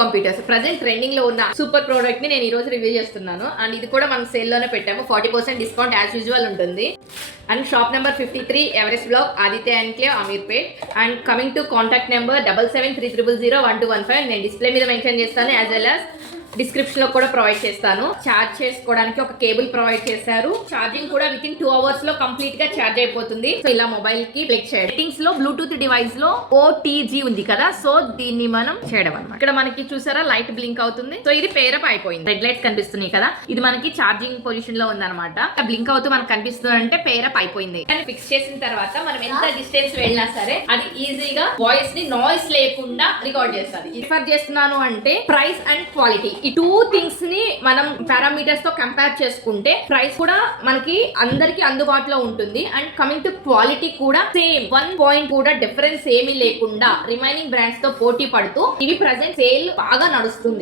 Computers present trending లో ఉన్న super product ని నేను ఈ రోజు రివ్యూ చేస్తున్నాను. అండ్ ఇది కూడా మనం సేల్ లోనే పెట్టాము. 40% డిస్కౌంట్ యాజ్ యూజువల్ ఉంటుంది. And shop number 53 Everest block Aditya enclave Ameerpet. And coming to contact number 7733001215 నేను డిస్ప్లే మీద మెన్షన్ చేస్తాను. యాజ్ వెల్ యాజ్ డిస్క్రిప్షన్ లో కూడా ప్రొవైడ్ చేస్తాను. ఛార్జ్ చేసుకోవడానికి ఒక కేబుల్ ప్రొవైడ్ చేశారు. ఛార్జింగ్ కూడా విత్ ఇన్ 2 hours లో కంప్లీట్ గా ఛార్జ్ అయిపోతుంది. సో ఇలా మొబైల్ కి ప్లగ్ చేయడం. సెట్టింగ్స్ లో బ్లూటూత్ డివైస్ లో OTG ఉంది కదా, సో దీన్ని మనం చేయడం అన్నమాట. ఇక్కడ మనకి చూసారా లైట్ బ్లింక్ అవుతుంది. సో ఇది పేరప్ అయిపోయింది. రెడ్ లైట్స్ కనిపిస్తున్నాయి కదా, ఇది మనకి ఛార్జింగ్ పొజిషన్ లో ఉందన్నమాట. బ్లింక్ అవుతూ మనకు కనిపిస్తుంది అంటే పేరప్ అయిపోయింది. కానీ ఫిక్స్ చేసిన తర్వాత మనం ఎంత డిస్టెన్స్ వెళ్ళినా సరే అది ఈజీగా వాయిస్ ని నాయిస్ లేకుండా రికార్డ్ చేస్తుంది. రిఫర్ చేస్తున్నాను అంటే ప్రైస్ అండ్ క్వాలిటీ, ఈ 2 థింగ్స్ ని మనం పారామీటర్స్ తో కంపేర్ చేసుకుంటే ప్రైస్ కూడా మనకి అందరికి అందుబాటులో ఉంటుంది. అండ్ కమింగ్ టు క్వాలిటీ కూడా సేమ్ 1 పాయింట్ కూడా డిఫరెన్స్ ఏమీ లేకుండా రిమైనింగ్ బ్రాండ్స్ తో పోటీ పడుతూ ఇవి ప్రెజెంట్ సేల్ బాగా నడుస్తుంది.